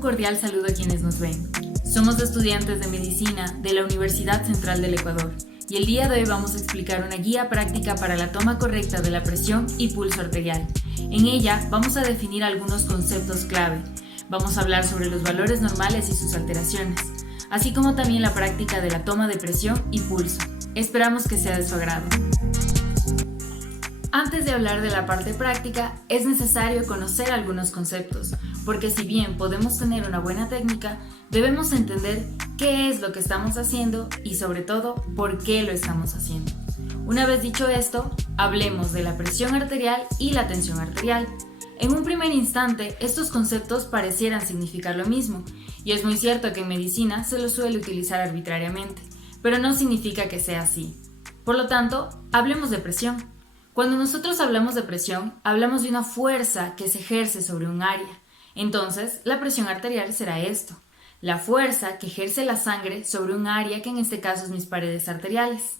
cordial saludo a quienes nos ven. Somos estudiantes de Medicina de la Universidad Central del Ecuador y el día de hoy vamos a explicar una guía práctica para la toma correcta de la presión y pulso arterial. En ella vamos a definir algunos conceptos clave. Vamos a hablar sobre los valores normales y sus alteraciones, así como también la práctica de la toma de presión y pulso. Esperamos que sea de su agrado. Antes de hablar de la parte práctica, es necesario conocer algunos conceptos, porque si bien podemos tener una buena técnica, debemos entender qué es lo que estamos haciendo y sobre todo, por qué lo estamos haciendo. Una vez dicho esto, hablemos de la presión arterial y la tensión arterial. En un primer instante, estos conceptos parecieran significar lo mismo, y es muy cierto que en medicina se los suele utilizar arbitrariamente, pero no significa que sea así. Por lo tanto, hablemos de presión. Cuando nosotros hablamos de presión, hablamos de una fuerza que se ejerce sobre un área. Entonces, la presión arterial será esto, la fuerza que ejerce la sangre sobre un área que en este caso es mis paredes arteriales.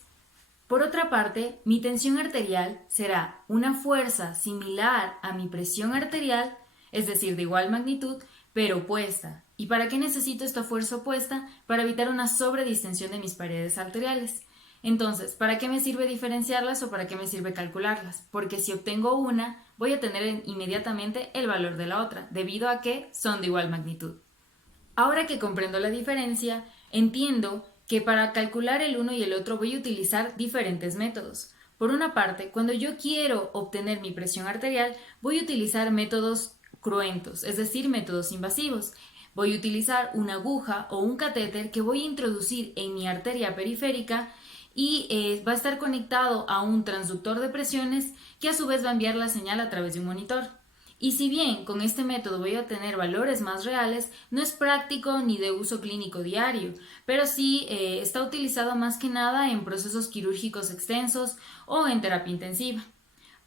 Por otra parte, mi tensión arterial será una fuerza similar a mi presión arterial, es decir, de igual magnitud, pero opuesta. ¿Y para qué necesito esta fuerza opuesta? Para evitar una sobredistensión de mis paredes arteriales. Entonces, ¿para qué me sirve diferenciarlas o para qué me sirve calcularlas? Porque si obtengo una, voy a tener inmediatamente el valor de la otra, debido a que son de igual magnitud. Ahora que comprendo la diferencia, entiendo que para calcular el uno y el otro voy a utilizar diferentes métodos. Por una parte, cuando yo quiero obtener mi presión arterial, voy a utilizar métodos cruentos, es decir, métodos invasivos. Voy a utilizar una aguja o un catéter que voy a introducir en mi arteria periférica y va a estar conectado a un transductor de presiones que a su vez va a enviar la señal a través de un monitor. Y si bien con este método voy a obtener valores más reales, no es práctico ni de uso clínico diario, pero sí está utilizado más que nada en procesos quirúrgicos extensos o en terapia intensiva.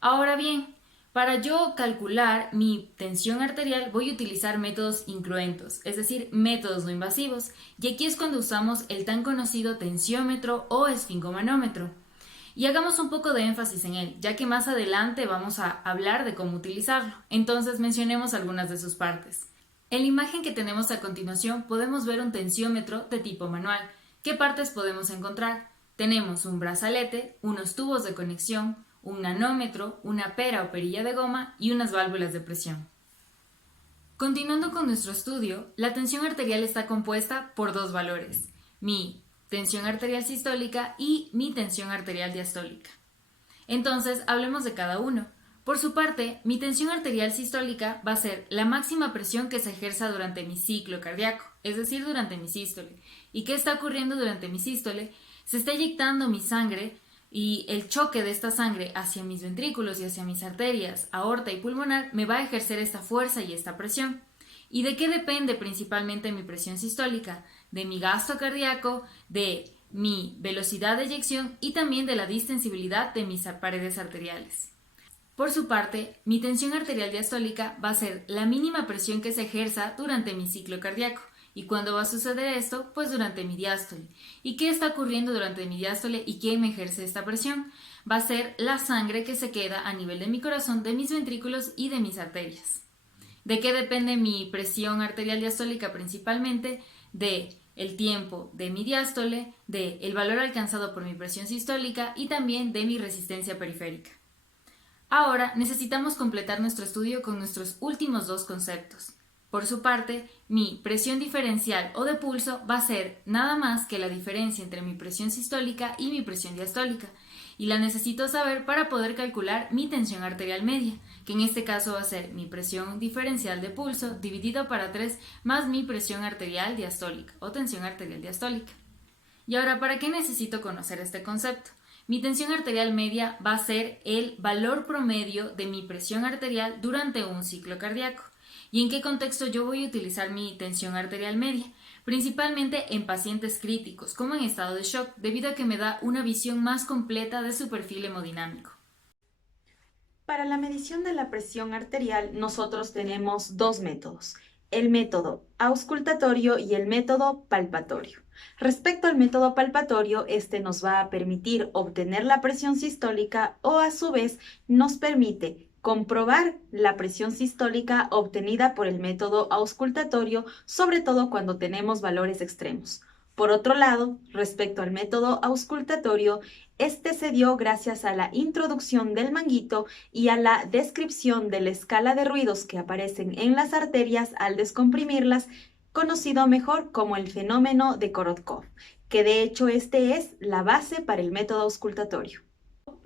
Ahora bien, para yo calcular mi tensión arterial voy a utilizar métodos incruentos, es decir, métodos no invasivos, y aquí es cuando usamos el tan conocido tensiómetro o esfingomanómetro. Y hagamos un poco de énfasis en él, ya que más adelante vamos a hablar de cómo utilizarlo. Entonces mencionemos algunas de sus partes. En la imagen que tenemos a continuación podemos ver un tensiómetro de tipo manual. ¿Qué partes podemos encontrar? Tenemos un brazalete, unos tubos de conexión, un nanómetro, una pera o perilla de goma y unas válvulas de presión. Continuando con nuestro estudio, la tensión arterial está compuesta por dos valores, mi tensión arterial sistólica y mi tensión arterial diastólica. Entonces, hablemos de cada uno. Por su parte, mi tensión arterial sistólica va a ser la máxima presión que se ejerza durante mi ciclo cardíaco, es decir, durante mi sístole. ¿Y qué está ocurriendo durante mi sístole? Se está eyectando mi sangre y el choque de esta sangre hacia mis ventrículos y hacia mis arterias, aorta y pulmonar me va a ejercer esta fuerza y esta presión. ¿Y de qué depende principalmente mi presión sistólica? De mi gasto cardíaco, de mi velocidad de eyección y también de la distensibilidad de mis paredes arteriales. Por su parte, mi tensión arterial diastólica va a ser la mínima presión que se ejerza durante mi ciclo cardíaco. ¿Y cuándo va a suceder esto? Pues durante mi diástole. ¿Y qué está ocurriendo durante mi diástole y quién me ejerce esta presión? Va a ser la sangre que se queda a nivel de mi corazón, de mis ventrículos y de mis arterias. ¿De qué depende mi presión arterial diastólica? Principalmente de el tiempo de mi diástole, de el valor alcanzado por mi presión sistólica y también de mi resistencia periférica. Ahora necesitamos completar nuestro estudio con nuestros últimos dos conceptos. Por su parte, mi presión diferencial o de pulso va a ser nada más que la diferencia entre mi presión sistólica y mi presión diastólica, y la necesito saber para poder calcular mi tensión arterial media, que en este caso va a ser mi presión diferencial de pulso dividido para 3 más mi presión arterial diastólica o tensión arterial diastólica. Y ahora, ¿para qué necesito conocer este concepto? Mi tensión arterial media va a ser el valor promedio de mi presión arterial durante un ciclo cardíaco. ¿Y en qué contexto yo voy a utilizar mi tensión arterial media? Principalmente en pacientes críticos, como en estado de shock, debido a que me da una visión más completa de su perfil hemodinámico. Para la medición de la presión arterial, nosotros tenemos dos métodos, el método auscultatorio y el método palpatorio. Respecto al método palpatorio, este nos va a permitir obtener la presión sistólica o a su vez nos permite comprobar la presión sistólica obtenida por el método auscultatorio, sobre todo cuando tenemos valores extremos. Por otro lado, respecto al método auscultatorio, este se dio gracias a la introducción del manguito y a la descripción de la escala de ruidos que aparecen en las arterias al descomprimirlas, conocido mejor como el fenómeno de Korotkov, que de hecho este es la base para el método auscultatorio.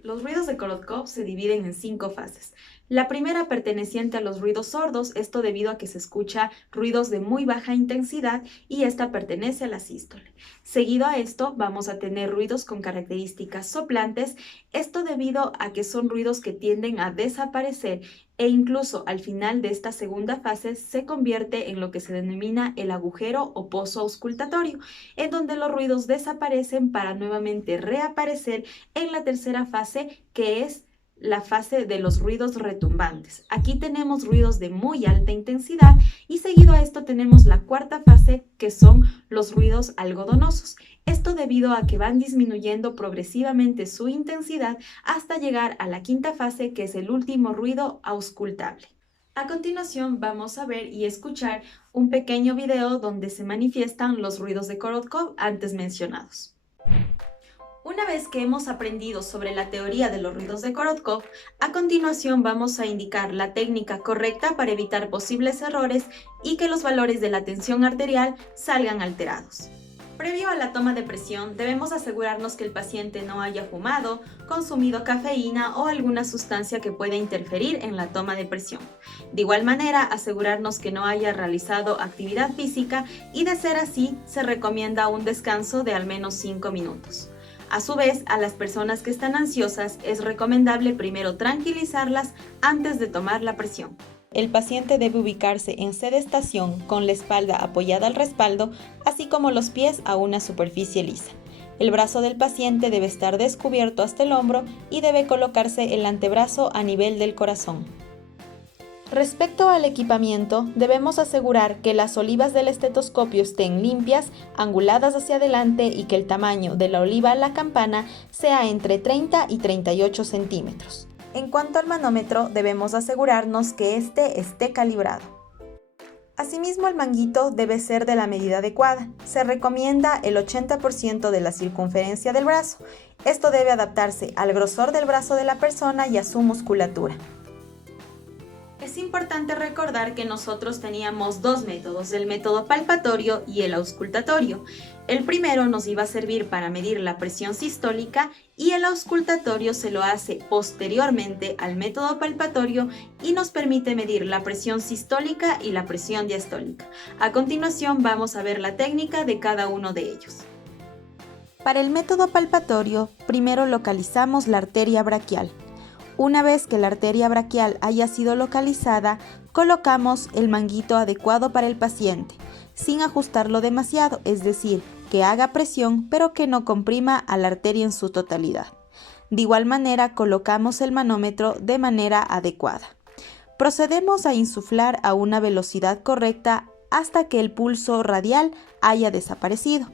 Los ruidos de Korotkov se dividen en 5 fases. La primera perteneciente a los ruidos sordos, esto debido a que se escucha ruidos de muy baja intensidad y esta pertenece a la sístole. Seguido a esto vamos a tener ruidos con características soplantes, esto debido a que son ruidos que tienden a desaparecer e incluso al final de esta segunda fase se convierte en lo que se denomina el agujero o pozo auscultatorio, en donde los ruidos desaparecen para nuevamente reaparecer en la tercera fase, que es la fase de los ruidos retumbantes. Aquí tenemos ruidos de muy alta intensidad y seguido a esto tenemos la cuarta fase, que son los ruidos algodonosos. Esto debido a que van disminuyendo progresivamente su intensidad hasta llegar a la quinta fase, que es el último ruido auscultable. A continuación vamos a ver y escuchar un pequeño video donde se manifiestan los ruidos de Korotkov antes mencionados. Una vez que hemos aprendido sobre la teoría de los ruidos de Korotkov, a continuación vamos a indicar la técnica correcta para evitar posibles errores y que los valores de la tensión arterial salgan alterados. Previo a la toma de presión, debemos asegurarnos que el paciente no haya fumado, consumido cafeína o alguna sustancia que pueda interferir en la toma de presión. De igual manera, asegurarnos que no haya realizado actividad física y, de ser así, se recomienda un descanso de al menos 5 minutos. A su vez, a las personas que están ansiosas es recomendable primero tranquilizarlas antes de tomar la presión. El paciente debe ubicarse en sedestación con la espalda apoyada al respaldo, así como los pies a una superficie lisa. El brazo del paciente debe estar descubierto hasta el hombro y debe colocarse el antebrazo a nivel del corazón. Respecto al equipamiento, debemos asegurar que las olivas del estetoscopio estén limpias, anguladas hacia adelante y que el tamaño de la oliva a la campana sea entre 30 y 38 centímetros. En cuanto al manómetro, debemos asegurarnos que este esté calibrado. Asimismo, el manguito debe ser de la medida adecuada. Se recomienda el 80% de la circunferencia del brazo. Esto debe adaptarse al grosor del brazo de la persona y a su musculatura. Es importante recordar que nosotros teníamos 2 métodos, el método palpatorio y el auscultatorio. El primero nos iba a servir para medir la presión sistólica y el auscultatorio se lo hace posteriormente al método palpatorio y nos permite medir la presión sistólica y la presión diastólica. A continuación vamos a ver la técnica de cada uno de ellos. Para el método palpatorio, primero localizamos la arteria braquial. Una vez que la arteria braquial haya sido localizada, colocamos el manguito adecuado para el paciente, sin ajustarlo demasiado, es decir, que haga presión pero que no comprima a la arteria en su totalidad. De igual manera, colocamos el manómetro de manera adecuada. Procedemos a insuflar a una velocidad correcta hasta que el pulso radial haya desaparecido.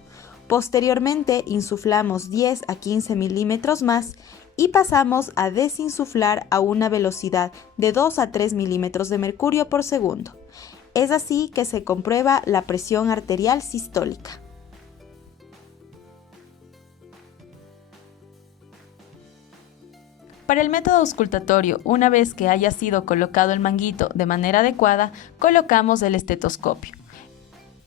Posteriormente, insuflamos 10 a 15 milímetros más y pasamos a desinsuflar a una velocidad de 2 a 3 milímetros de mercurio por segundo. Es así que se comprueba la presión arterial sistólica. Para el método auscultatorio, una vez que haya sido colocado el manguito de manera adecuada, colocamos el estetoscopio.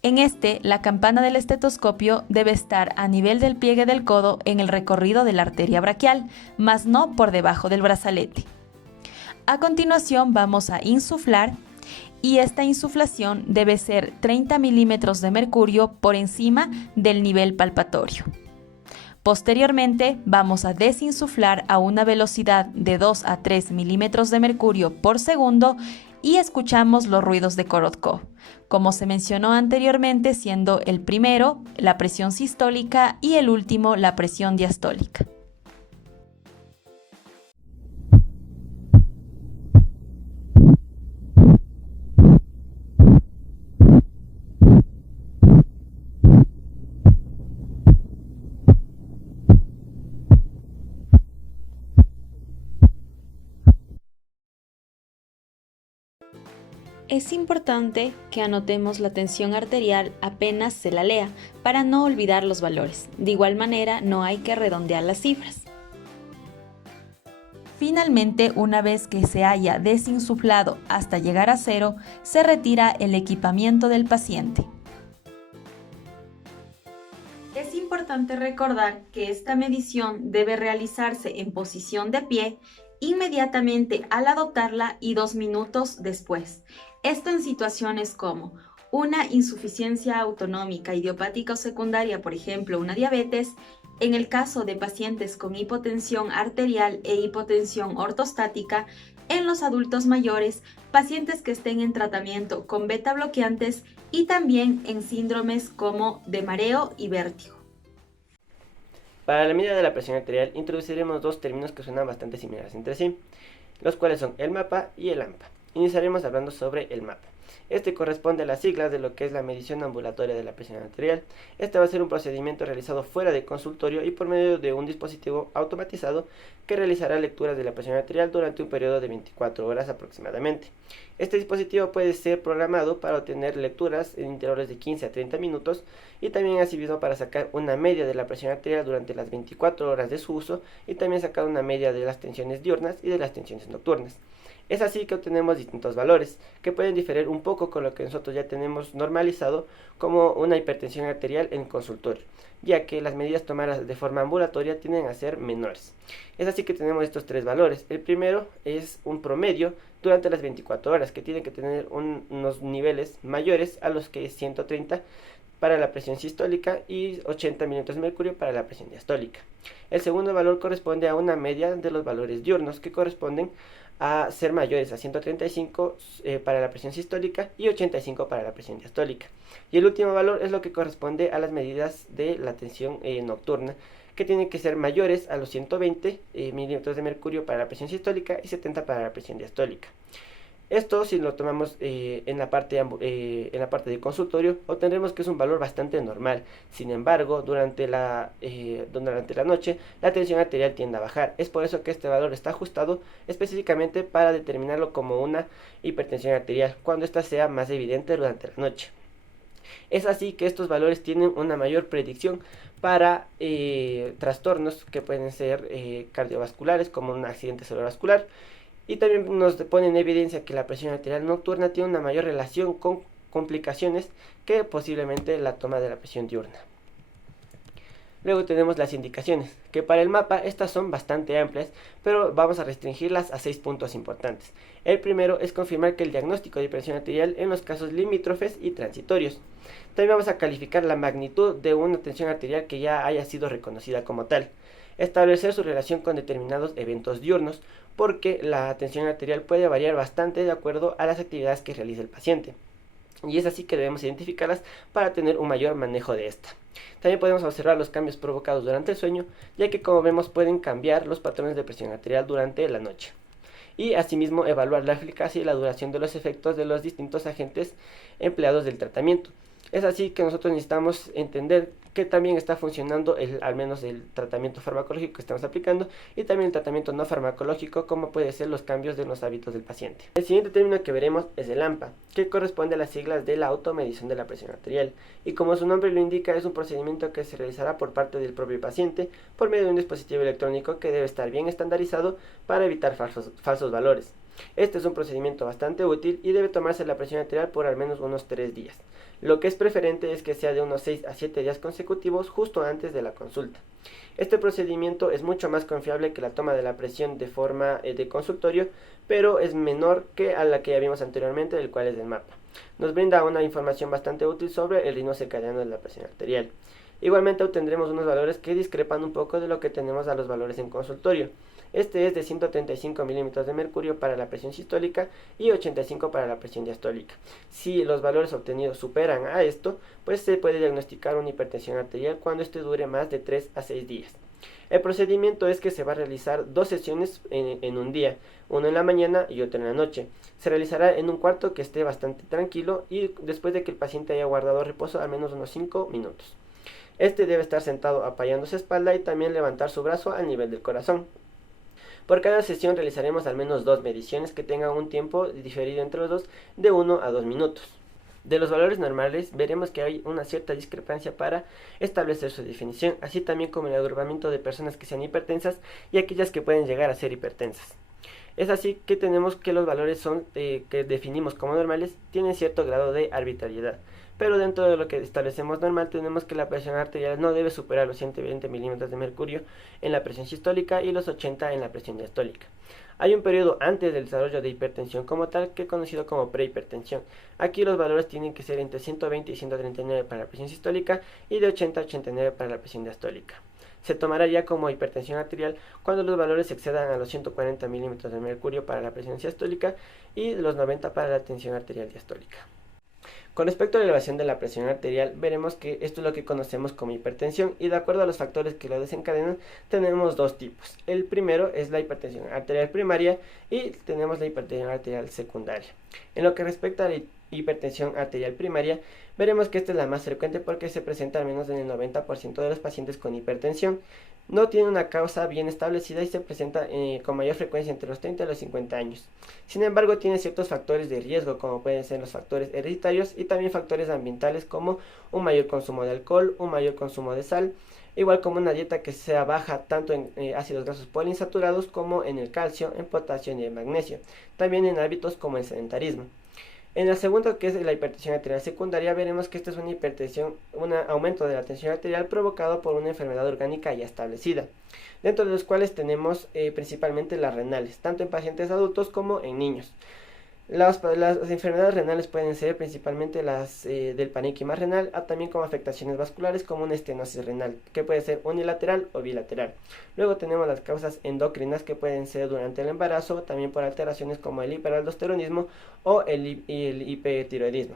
En la campana del estetoscopio debe estar a nivel del pliegue del codo en el recorrido de la arteria braquial, mas no por debajo del brazalete. A continuación vamos a insuflar y esta insuflación debe ser 30 milímetros de mercurio por encima del nivel palpatorio. Posteriormente vamos a desinsuflar a una velocidad de 2 a 3 milímetros de mercurio por segundo y escuchamos los ruidos de Korotkov, como se mencionó anteriormente, siendo el primero la presión sistólica y el último la presión diastólica. Es importante que anotemos la tensión arterial apenas se la lea para no olvidar los valores. De igual manera, no hay que redondear las cifras. Finalmente, una vez que se haya desinsuflado hasta llegar a 0, se retira el equipamiento del paciente. Es importante recordar que esta medición debe realizarse en posición de pie inmediatamente al adoptarla y 2 minutos después. Esto en situaciones como una insuficiencia autonómica idiopática o secundaria, por ejemplo, una diabetes. En el caso de pacientes con hipotensión arterial e hipotensión ortostática, en los adultos mayores, pacientes que estén en tratamiento con beta bloqueantes y también en síndromes como de mareo y vértigo. Para la medida de la presión arterial introduciremos dos términos que suenan bastante similares entre sí, los cuales son el MAPA y el AMPA. Iniciaremos hablando sobre el MAPA. Este corresponde a las siglas de lo que es la medición ambulatoria de la presión arterial. Este va a ser un procedimiento realizado fuera de consultorio y por medio de un dispositivo automatizado que realizará lecturas de la presión arterial durante un periodo de 24 horas aproximadamente. Este dispositivo puede ser programado para obtener lecturas en intervalos de 15 a 30 minutos y también ha servido para sacar una media de la presión arterial durante las 24 horas de su uso y también sacar una media de las tensiones diurnas y de las tensiones nocturnas. Es así que obtenemos distintos valores, que pueden diferir un poco con lo que nosotros ya tenemos normalizado como una hipertensión arterial en consultorio, ya que las medidas tomadas de forma ambulatoria tienden a ser menores. Es así que tenemos estos tres valores. El primero es un promedio durante las 24 horas, que tiene que tener unos niveles mayores a los que es 130 para la presión sistólica y 80 milímetros de mercurio para la presión diastólica. El segundo valor corresponde a una media de los valores diurnos, que corresponden a ser mayores a 135 para la presión sistólica y 85 para la presión diastólica. Y el último valor es lo que corresponde a las medidas de la tensión nocturna, que tienen que ser mayores a los 120 milímetros de mercurio para la presión sistólica y 70 para la presión diastólica. Esto, si lo tomamos en la parte de consultorio, obtendremos que es un valor bastante normal. Sin embargo, durante la noche, la tensión arterial tiende a bajar. Es por eso que este valor está ajustado específicamente para determinarlo como una hipertensión arterial, cuando ésta sea más evidente durante la noche. Es así que estos valores tienen una mayor predicción para trastornos que pueden ser cardiovasculares, como un accidente cerebrovascular. Y también nos pone en evidencia que la presión arterial nocturna tiene una mayor relación con complicaciones que posiblemente la toma de la presión diurna. Luego tenemos las indicaciones, que para el MAPA estas son bastante amplias, pero vamos a restringirlas a 6 puntos importantes. El primero es confirmar que el diagnóstico de hipertensión arterial en los casos limítrofes y transitorios. También vamos a calificar la magnitud de una tensión arterial que ya haya sido reconocida como tal. Establecer su relación con determinados eventos diurnos, porque la tensión arterial puede variar bastante de acuerdo a las actividades que realiza el paciente. Y es así que debemos identificarlas para tener un mayor manejo de esta. También podemos observar los cambios provocados durante el sueño, ya que como vemos pueden cambiar los patrones de presión arterial durante la noche. Y asimismo evaluar la eficacia y la duración de los efectos de los distintos agentes empleados del tratamiento. Es así que nosotros necesitamos entender que también está funcionando al menos el tratamiento farmacológico que estamos aplicando y también el tratamiento no farmacológico, como puede ser los cambios de los hábitos del paciente. El siguiente término que veremos es el AMPA, que corresponde a las siglas de la automedición de la presión arterial, y como su nombre lo indica, es un procedimiento que se realizará por parte del propio paciente por medio de un dispositivo electrónico que debe estar bien estandarizado para evitar falsos valores. Este es un procedimiento bastante útil y debe tomarse la presión arterial por al menos unos 3 días. Lo que es preferente es que sea de unos 6 a 7 días consecutivos justo antes de la consulta. Este procedimiento es mucho más confiable que la toma de la presión de forma de consultorio, pero es menor que a la que ya vimos anteriormente, el cual es el MAPA. Nos brinda una información bastante útil sobre el ritmo circadiano de la presión arterial. Igualmente obtendremos unos valores que discrepan un poco de lo que tenemos a los valores en consultorio. Este es de 135 milímetros de mercurio para la presión sistólica y 85 para la presión diastólica. Si los valores obtenidos superan a esto, pues se puede diagnosticar una hipertensión arterial cuando este dure más de 3 a 6 días. El procedimiento es que se va a realizar 2 sesiones en un día, uno en la mañana y otro en la noche. Se realizará en un cuarto que esté bastante tranquilo y después de que el paciente haya guardado reposo al menos unos 5 minutos. Este debe estar sentado apoyando su espalda y también levantar su brazo al nivel del corazón. Por cada sesión realizaremos al menos 2 mediciones que tengan un tiempo diferido entre los dos de 1 a 2 minutos. De los valores normales veremos que hay una cierta discrepancia para establecer su definición, así también como el agrupamiento de personas que sean hipertensas y aquellas que pueden llegar a ser hipertensas. Es así que tenemos que los valores que definimos como normales tienen cierto grado de arbitrariedad, pero dentro de lo que establecemos normal tenemos que la presión arterial no debe superar los 120 milímetros de mercurio en la presión sistólica y los 80 en la presión diastólica. Hay un periodo antes del desarrollo de hipertensión como tal, que es conocido como prehipertensión. Aquí los valores tienen que ser entre 120 y 139 para la presión sistólica y de 80 a 89 para la presión diastólica. Se tomará ya como hipertensión arterial cuando los valores excedan a los 140 milímetros de mercurio para la presión sistólica y los 90 para la tensión arterial diastólica. Con respecto a la elevación de la presión arterial, veremos que esto es lo que conocemos como hipertensión y de acuerdo a los factores que lo desencadenan, tenemos dos tipos. El primero es la hipertensión arterial primaria y tenemos la hipertensión arterial secundaria. En lo que respecta a la hipertensión arterial primaria, veremos que esta es la más frecuente porque se presenta al menos en el 90% de los pacientes con hipertensión. No tiene una causa bien establecida y se presenta con mayor frecuencia entre los 30 y los 50 años. Sin embargo, tiene ciertos factores de riesgo como pueden ser los factores hereditarios y también factores ambientales como un mayor consumo de alcohol, un mayor consumo de sal, igual como una dieta que sea baja tanto en ácidos grasos poliinsaturados como en el calcio, en potasio y en magnesio, también en hábitos como el sedentarismo. En el segundo, que es la hipertensión arterial secundaria, veremos que esta es una hipertensión, un aumento de la tensión arterial provocado por una enfermedad orgánica ya establecida, dentro de los cuales tenemos principalmente las renales, tanto en pacientes adultos como en niños. Las enfermedades renales pueden ser principalmente las del parénquima renal, también como afectaciones vasculares como una estenosis renal, que puede ser unilateral o bilateral. Luego tenemos las causas endocrinas que pueden ser durante el embarazo, también por alteraciones como el hiperaldosteronismo o el hipertiroidismo.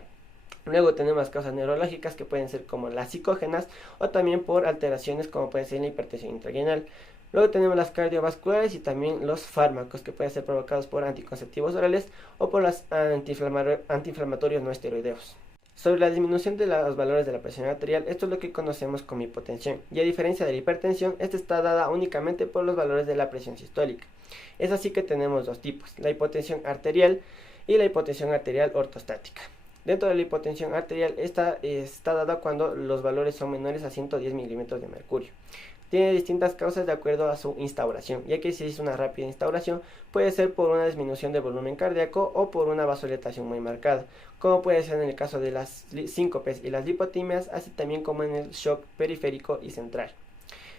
Luego tenemos las causas neurológicas que pueden ser como las psicógenas o también por alteraciones como puede ser la hipertensión intracranial. Luego tenemos las cardiovasculares y también los fármacos que pueden ser provocados por anticonceptivos orales o por los antiinflamatorios no esteroideos. Sobre la disminución de los valores de la presión arterial, esto es lo que conocemos como hipotensión, y a diferencia de la hipertensión, esta está dada únicamente por los valores de la presión sistólica. Es así que tenemos dos tipos, la hipotensión arterial y la hipotensión arterial ortostática. Dentro de la hipotensión arterial, esta está dada cuando los valores son menores a 110 milímetros de mercurio. Tiene distintas causas de acuerdo a su instauración, ya que si es una rápida instauración puede ser por una disminución de volumen cardíaco o por una vasodilatación muy marcada, como puede ser en el caso de las síncopes y las lipotimias, así también como en el shock periférico y central.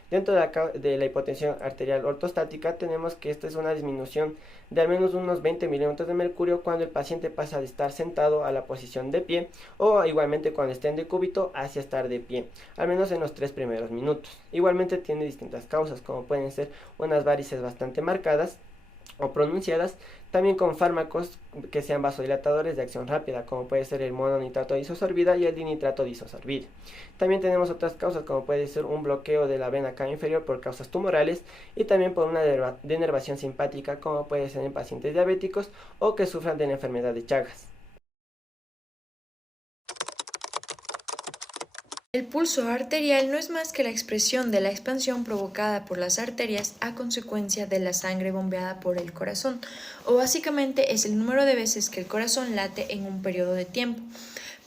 Dentro de la hipotensión arterial ortostática tenemos que esta es una disminución de al menos unos 20 milímetros de mercurio cuando el paciente pasa de estar sentado a la posición de pie o igualmente cuando está en decúbito hacia estar de pie, al menos en los 3 primeros minutos. Igualmente tiene distintas causas como pueden ser unas varices bastante marcadas o pronunciadas, también con fármacos que sean vasodilatadores de acción rápida, como puede ser el mononitrato disosorbida y el dinitrato disosorbida. También tenemos otras causas, como puede ser un bloqueo de la vena cava inferior por causas tumorales y también por una denervación simpática, como puede ser en pacientes diabéticos o que sufran de la enfermedad de Chagas. El pulso arterial no es más que la expresión de la expansión provocada por las arterias a consecuencia de la sangre bombeada por el corazón, o básicamente es el número de veces que el corazón late en un periodo de tiempo.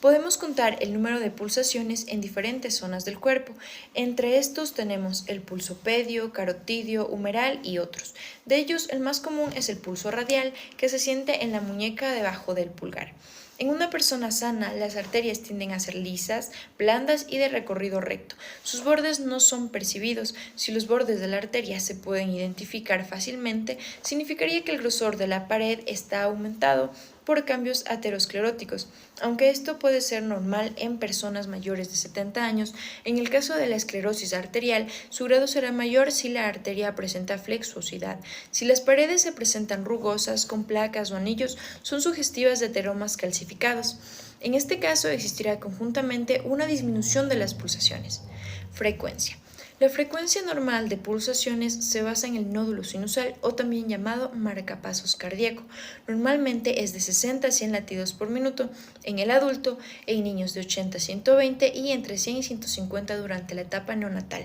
Podemos contar el número de pulsaciones en diferentes zonas del cuerpo. Entre estos tenemos el pulso pedio, carotidio, humeral y otros. De ellos, el más común es el pulso radial, que se siente en la muñeca debajo del pulgar. En una persona sana, las arterias tienden a ser lisas, blandas y de recorrido recto. Sus bordes no son percibidos. Si los bordes de la arteria se pueden identificar fácilmente, significaría que el grosor de la pared está aumentado por cambios ateroscleróticos. Aunque esto puede ser normal en personas mayores de 70 años, en el caso de la esclerosis arterial, su grado será mayor si la arteria presenta flexuosidad. Si las paredes se presentan rugosas, con placas o anillos, son sugestivas de ateromas calcificados. En este caso existirá conjuntamente una disminución de las pulsaciones. Frecuencia. La frecuencia normal de pulsaciones se basa en el nódulo sinusal o también llamado marcapasos cardíaco. Normalmente es de 60 a 100 latidos por minuto en el adulto, en niños de 80 a 120 y entre 100 y 150 durante la etapa neonatal.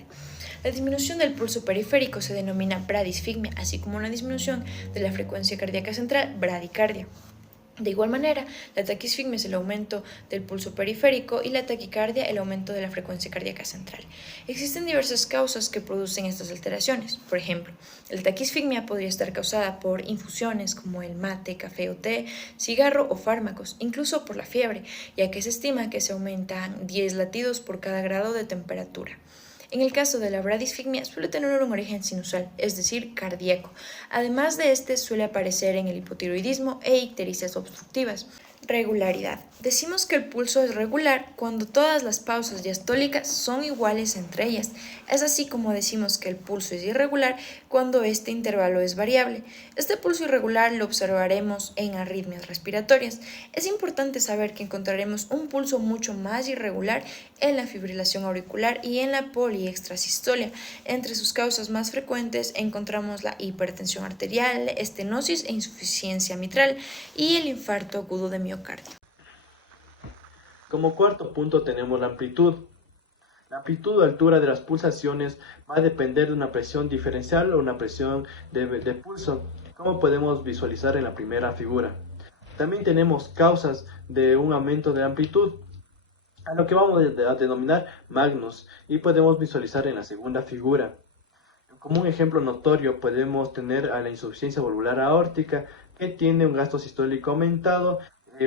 La disminución del pulso periférico se denomina bradisfigmia, así como una disminución de la frecuencia cardíaca central, bradicardia. De igual manera, la taquisfigmia es el aumento del pulso periférico y la taquicardia el aumento de la frecuencia cardíaca central. Existen diversas causas que producen estas alteraciones. Por ejemplo, la taquisfigmia podría estar causada por infusiones como el mate, café o té, cigarro o fármacos, incluso por la fiebre, ya que se estima que se aumentan 10 latidos por cada grado de temperatura. En el caso de la bradisfigmia suele tener un origen sinusal, es decir, cardíaco. Además de este suele aparecer en el hipotiroidismo e ictericias obstructivas. Regularidad. Decimos que el pulso es regular cuando todas las pausas diastólicas son iguales entre ellas. Es así como decimos que el pulso es irregular cuando este intervalo es variable. Este pulso irregular lo observaremos en arritmias respiratorias. Es importante saber que encontraremos un pulso mucho más irregular en la fibrilación auricular y en la poliextrasistolia. Entre sus causas más frecuentes encontramos la hipertensión arterial, estenosis e insuficiencia mitral y el infarto agudo de miocardio. Como cuarto punto tenemos la amplitud. La amplitud o altura de las pulsaciones va a depender de una presión diferencial o una presión de pulso, como podemos visualizar en la primera figura. También tenemos causas de un aumento de amplitud, a lo que vamos a denominar Magnus, y podemos visualizar en la segunda figura. Como un ejemplo notorio podemos tener a la insuficiencia valvular aórtica, que tiene un gasto sistólico aumentado,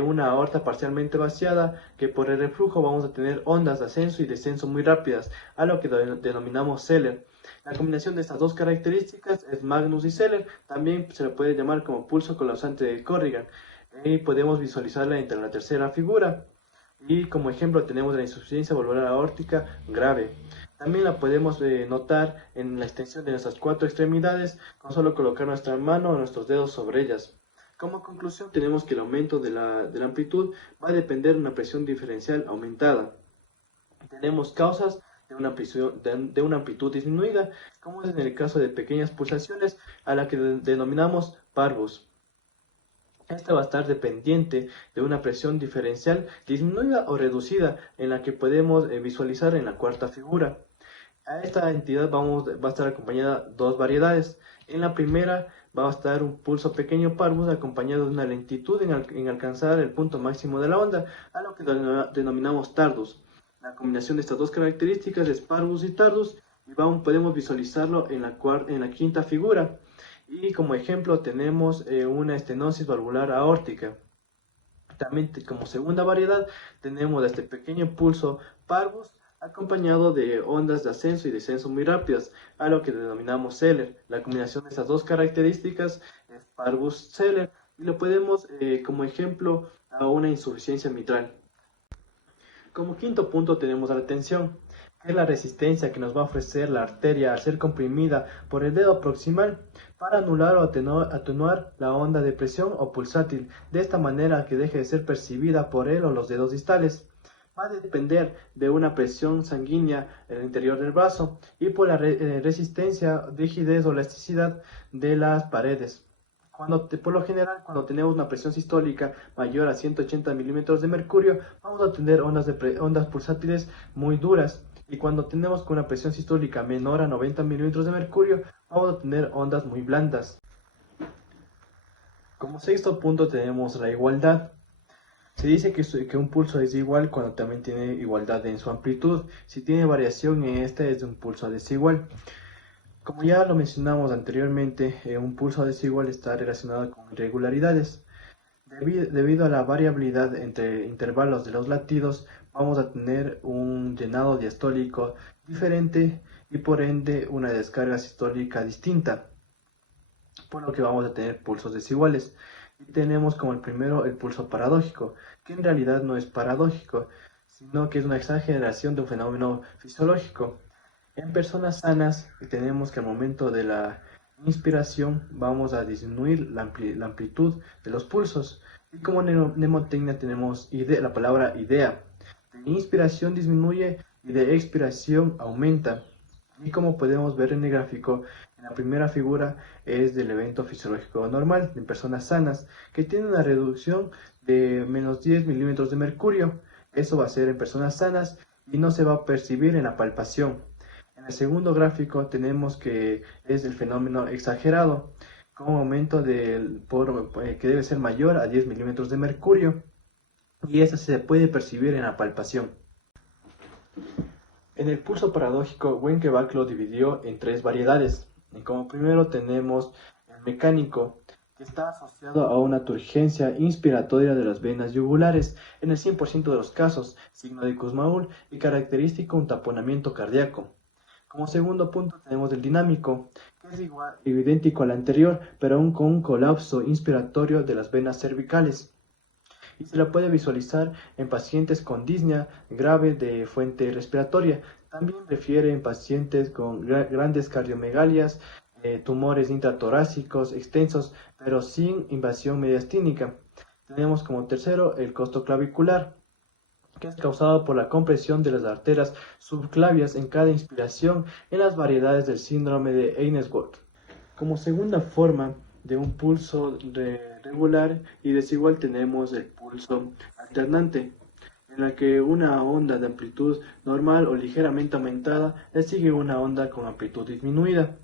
una aorta parcialmente vaciada, que por el reflujo vamos a tener ondas de ascenso y descenso muy rápidas, a lo que denominamos Zeller. La combinación de estas dos características es Magnus y Zeller. También se le puede llamar como pulso colapsante de Corrigan, y podemos visualizarla entre la tercera figura. Y como ejemplo tenemos la insuficiencia valvular aórtica grave. También la podemos notar en la extensión de nuestras cuatro extremidades, con solo colocar nuestra mano o nuestros dedos sobre ellas. Como conclusión tenemos que el aumento de la amplitud va a depender de una presión diferencial aumentada. Tenemos causas de una amplitud disminuida, como es en el caso de pequeñas pulsaciones, a la que denominamos parvus. Esta va a estar dependiente de una presión diferencial disminuida o reducida, en la que podemos visualizar en la cuarta figura. A esta entidad va a estar acompañada dos variedades. En la primera va a estar un pulso pequeño parvus acompañado de una lentitud en alcanzar el punto máximo de la onda, a lo que denominamos tardus. La combinación de estas dos características es parvus y tardus, y podemos visualizarlo en la quinta figura. Y como ejemplo tenemos una estenosis valvular aórtica. También como segunda variedad tenemos este pequeño pulso parvus acompañado de ondas de ascenso y descenso muy rápidas, a lo que denominamos Zeller. La combinación de estas dos características es parvus-Zeller, y lo podemos como ejemplo a una insuficiencia mitral. Como quinto punto tenemos la tensión, que es la resistencia que nos va a ofrecer la arteria al ser comprimida por el dedo proximal para anular o atenuar la onda de presión o pulsátil, de esta manera que deje de ser percibida por él o los dedos distales. Va a depender de una presión sanguínea en el interior del brazo y por la resistencia, rigidez o elasticidad de las paredes. Por lo general, cuando tenemos una presión sistólica mayor a 180 milímetros de mercurio, vamos a tener ondas pulsátiles muy duras. Y cuando tenemos una presión sistólica menor a 90 milímetros de mercurio, vamos a tener ondas muy blandas. Como sexto punto tenemos la igualdad. Se dice que un pulso es igual cuando también tiene igualdad en su amplitud. Si tiene variación en esta, es un pulso desigual. Como ya lo mencionamos anteriormente, un pulso desigual está relacionado con irregularidades. Debido a la variabilidad entre intervalos de los latidos, vamos a tener un llenado diastólico diferente y por ende una descarga sistólica distinta, por lo que vamos a tener pulsos desiguales. Y tenemos como el primero el pulso paradójico, que en realidad no es paradójico, sino que es una exageración de un fenómeno fisiológico. En personas sanas tenemos que al momento de la inspiración vamos a disminuir la amplitud de los pulsos, y como mnemotecnia tenemos la palabra idea. De inspiración disminuye y de expiración aumenta. Y como podemos ver en el gráfico, en la primera figura es del evento fisiológico normal en personas sanas, que tiene una reducción de menos 10 milímetros de mercurio. Eso va a ser en personas sanas y no se va a percibir en la palpación. En el segundo gráfico tenemos que es el fenómeno exagerado, con un aumento que debe ser mayor a 10 milímetros de mercurio, y eso se puede percibir en la palpación. En el pulso paradójico, Wenckebach lo dividió en tres variedades. Y como primero tenemos el mecánico, que está asociado a una turgencia inspiratoria de las venas yugulares, en el 100% de los casos, signo de Kussmaul, y característico un taponamiento cardíaco. Como segundo punto tenemos el dinámico, que es idéntico al anterior, pero aún con un colapso inspiratorio de las venas cervicales. Y se la puede visualizar en pacientes con disnea grave de fuente respiratoria. También refiere en pacientes con grandes cardiomegalias, tumores intratorácicos extensos, pero sin invasión mediastínica. Tenemos como tercero el costoclavicular, que es causado por la compresión de las arterias subclavias en cada inspiración en las variedades del síndrome de Ainsworth. Como segunda forma de un pulso regular y desigual tenemos el pulso alternante, en la que una onda de amplitud normal o ligeramente aumentada le sigue una onda con amplitud disminuida.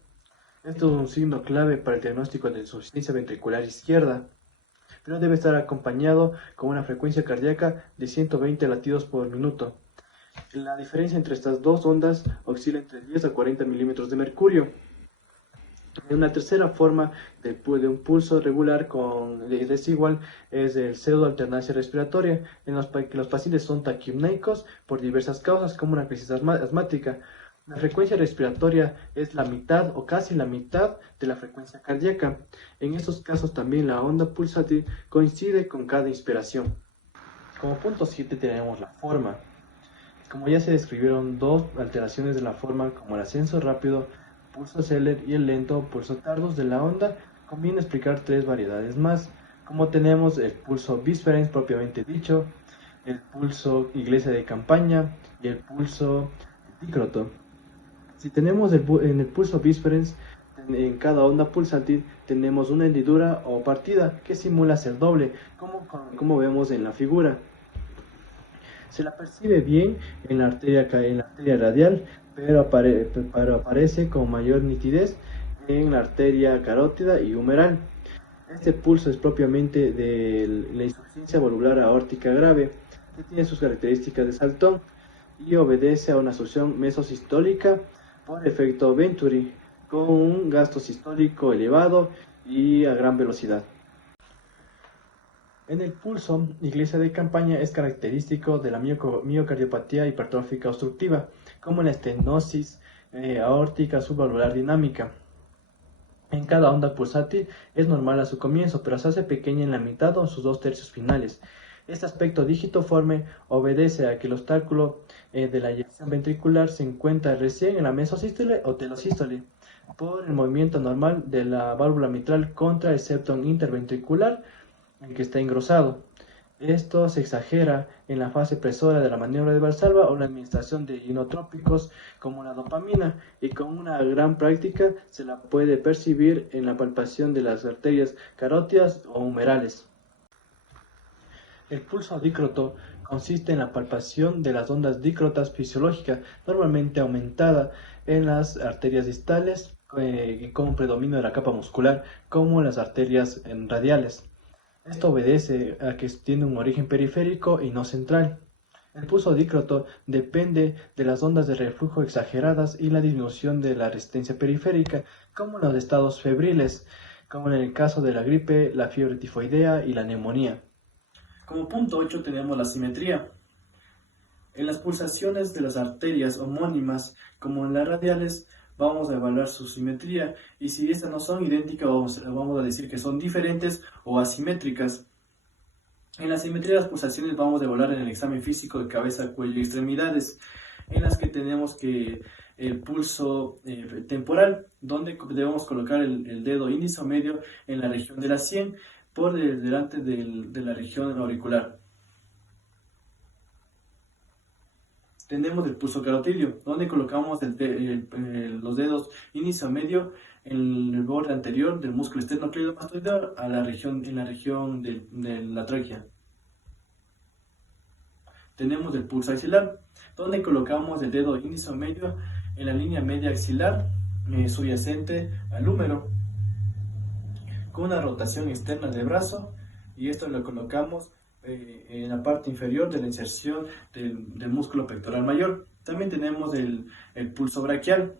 Esto es un signo clave para el diagnóstico de insuficiencia ventricular izquierda, pero debe estar acompañado con una frecuencia cardíaca de 120 latidos por minuto. La diferencia entre estas dos ondas oscila entre 10 a 40 milímetros de mercurio. Una tercera forma de un pulso regular desigual es el pseudoalternancia respiratoria, en los que los pacientes son taquipneicos por diversas causas, como una crisis asmática. La frecuencia respiratoria es la mitad o casi la mitad de la frecuencia cardíaca. En estos casos también la onda pulsátil coincide con cada inspiración. Como punto 7 tenemos la forma. Como ya se describieron dos alteraciones de la forma, como el ascenso rápido, pulso celer, y el lento pulso tardus de la onda, conviene explicar tres variedades más, como tenemos el pulso bisferens propiamente dicho, el pulso iglesia de campaña y el pulso dícroto. Si tenemos en el pulso bisferens, en cada onda pulsátil tenemos una hendidura o partida que simula ser doble, como vemos en la figura. Se la percibe bien en la arteria radial, pero aparece con mayor nitidez en la arteria carótida y humeral. Este pulso es propiamente de la insuficiencia valvular aórtica grave, que tiene sus características de saltón y obedece a una succión mesosistólica por efecto Venturi, con un gasto sistólico elevado y a gran velocidad. En el pulso, iglesia de campaña es característico de la miocardiopatía hipertrófica obstructiva, como la estenosis aórtica subvalvular dinámica. En cada onda pulsátil es normal a su comienzo, pero se hace pequeña en la mitad o en sus 2/3 finales. Este aspecto digitoforme obedece a que el obstáculo de la eyección ventricular se encuentra recién en la mesosístole o telosístole, por el movimiento normal de la válvula mitral contra el septum interventricular, en que está engrosado. Esto se exagera en la fase presora de la maniobra de Valsalva o la administración de inotrópicos como la dopamina, y con una gran práctica se la puede percibir en la palpación de las arterias carótidas o humerales. El pulso dícroto consiste en la palpación de las ondas dícrotas fisiológicas, normalmente aumentada en las arterias distales con predominio de la capa muscular, como las arterias radiales. Esto obedece a que tiene un origen periférico y no central. El pulso dícroto depende de las ondas de reflujo exageradas y la disminución de la resistencia periférica, como en los estados febriles, como en el caso de la gripe, la fiebre tifoidea y la neumonía. Como punto 8 tenemos la simetría. En las pulsaciones de las arterias homónimas, como en las radiales, vamos a evaluar su simetría, y si estas no son idénticas, vamos a decir que son diferentes o asimétricas. En la simetría de las pulsaciones vamos a evaluar en el examen físico de cabeza, cuello y extremidades, en las que tenemos que el pulso temporal, donde debemos colocar el dedo índice o medio en la región de la sien, por delante de la región auricular. Tenemos el pulso carotilio, donde colocamos los dedos índice a medio en el borde anterior del músculo esternocleidomastoideo en la región de la tráquea. Tenemos el pulso axilar, donde colocamos el dedo índice a medio en la línea media axilar subyacente al húmero, con una rotación externa del brazo, y esto lo colocamos en la parte inferior de la inserción del músculo pectoral mayor. También tenemos el pulso braquial,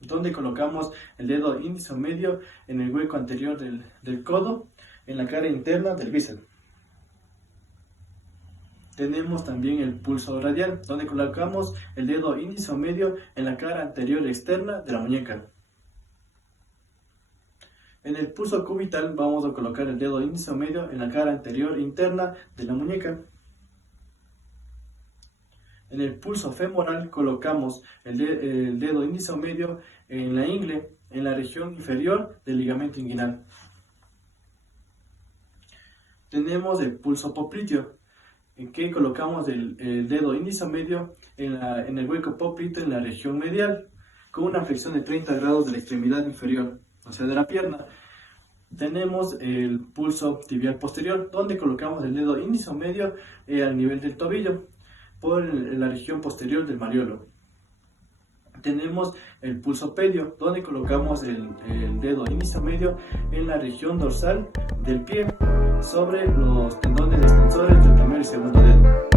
donde colocamos el dedo índice medio en el hueco anterior del codo, en la cara interna del bíceps. Tenemos también el pulso radial, donde colocamos el dedo índice medio en la cara anterior externa de la muñeca. En el pulso cubital vamos a colocar el dedo índice medio en la cara anterior interna de la muñeca. En el pulso femoral colocamos el dedo índice medio en la ingle, en la región inferior del ligamento inguinal. Tenemos el pulso popliteo, en que colocamos el dedo índice medio en el hueco popliteo en la región medial, con una flexión de 30 grados de la extremidad inferior, o sea, de la pierna. Tenemos el pulso tibial posterior, donde colocamos el dedo índice medio al nivel del tobillo, por la región posterior del mariolo. Tenemos el pulso pedio, donde colocamos el dedo índice medio en la región dorsal del pie, sobre los tendones extensores del primer y segundo dedo.